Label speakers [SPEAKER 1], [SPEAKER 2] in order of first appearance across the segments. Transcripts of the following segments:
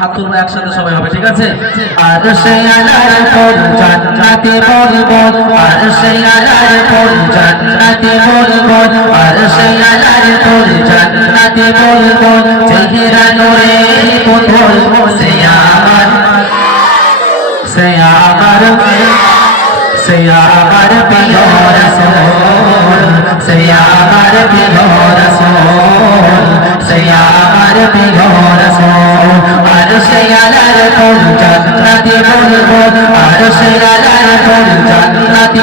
[SPEAKER 1] হাত তুলবো একসাথে সবাই হবে ঠিক আছে? আর সে আলার পর জান্নাতে বলব আর সে আলার পর জান্নাতে বলব আর সে আলার পর জান্নাতে বলব চেহারা নূরে পুতুল সে আমার। সে আমার সে আমার প্রিয় রসুল সে আমার প্রিয় রসুল সে আমার প্রিয় রসুল। আর সে আলার কোন জান্নাতি বলব আর সে আলার কোন জান্নাতি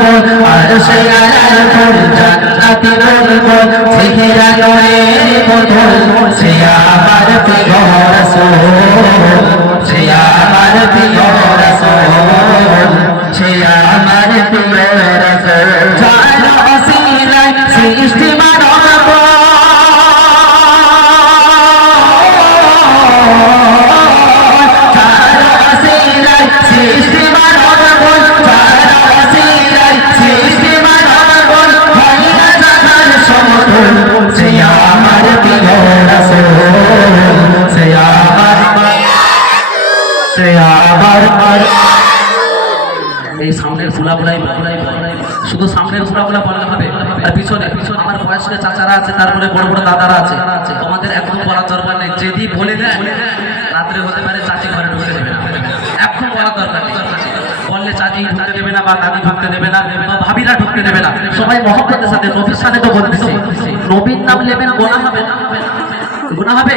[SPEAKER 1] বলব আর সে আলার কোন জান্নাতি বলব চেহারা নূরে পুতুল সে আমার প্রিয় রসুল সে আমার প্রিয় রসুল এই সামনের ফুলাগুলাই শুধু সামনের ফুলাগুলা বলা হবে। আর পিছনে, আমার বয়স্ক চাচারা আছে তারপরে বড় বড় দাদারা আছে। তোমাদের একদম বলার দরকার নেই। যদি বলে দেয়, রাত্রে হতে পারে চাচি ঘরে ঢুকতে দেবে না। এখন বলার দরকার নেই। বললে চাচি দেবে না বা দাদি ঢুকতে দেবে না ভাবিরা ঢুকতে দেবে না। সবাই মহব্বতের সাথে, নবীর সাথে তো বলতেছে। নবীর নাম নেবেন গোনা হবে না। গুণা হবে?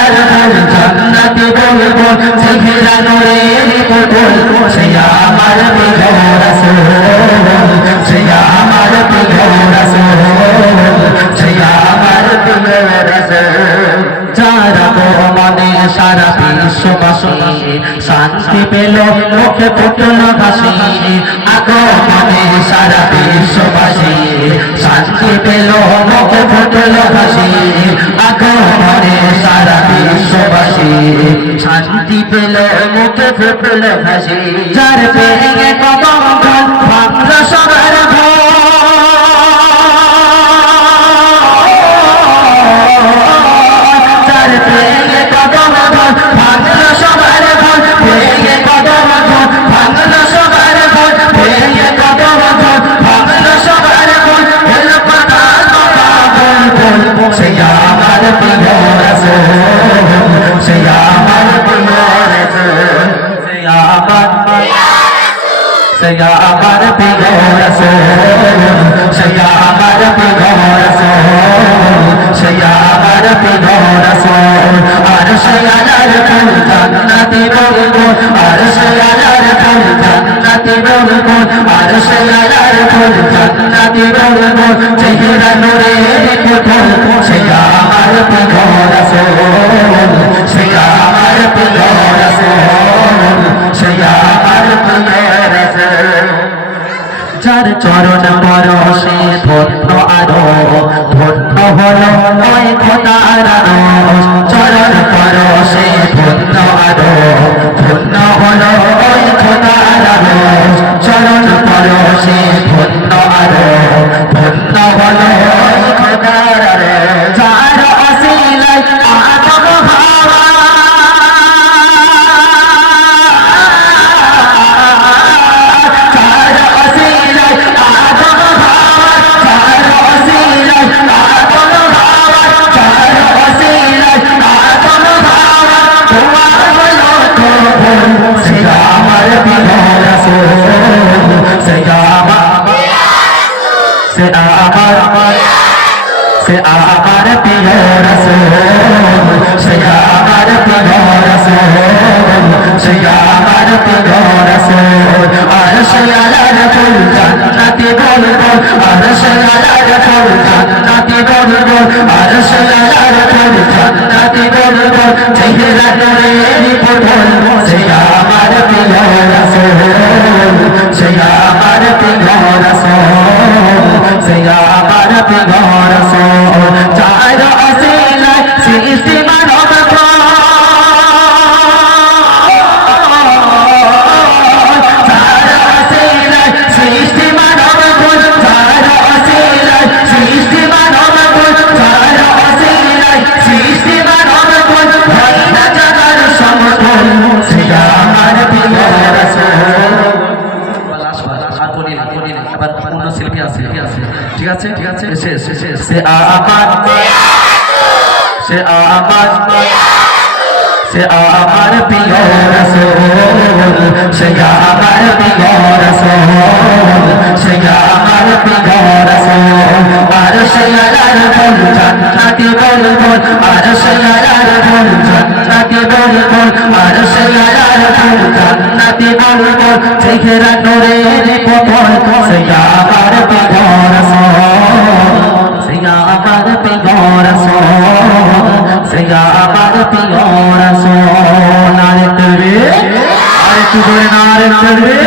[SPEAKER 1] সারা বিশ্ববাসী শান্তি পেল, মুখে ফুটল হাসি। আগমনে সারা বিশ্ববাসী শান্তি পেল, মুখে ফুটল আগমনে সারা বিশ্ববাসী শান্তি পেল, মুখে ফুটল যার পেয়ে আমার প্রিয় রসুল সে আমার প্রিয় রসুল সে আমার প্রিয় রসুল আর সে আলার ফুল জান্নাতে বলব আর সে আলার ফুল জান্নাতে বলব আর সে আলার ফুল জান্নাতে বলব চেহারা নূরের পুতুল সে যার চরণ পরশে ধন্য আরও ধন্য হল ওই খোদার আরশ। সে আমার প্রিয় রসুল সে আমার প্রিয় রসুল সে আমার প্রিয় রসুল আরশ আলার ফুল জান্নাতি বলব আরশ আলার ফুল জান্নাতি বলব আরশ আলার ফুল জান্নাতি আমার প্রিয় রসুল সে
[SPEAKER 2] ঠিক আছে ঠিক আছে শেষ
[SPEAKER 1] সে আমার সে আমার সে আমার প্রিয় রসুল সে আমার প্রিয় রসুল সে আমার প্রিয় রসুল আর সে আলার ফুল জান্নাতি বল বল আর সে আলার ফুল জান্নাতি বল বল আর সে আলার ফুল জান্নাতি বল বল চেহারা নূরের পুতুল সে আমার সে আমার প্রিয় রসুল আরে তবে আরে তু করে না আরে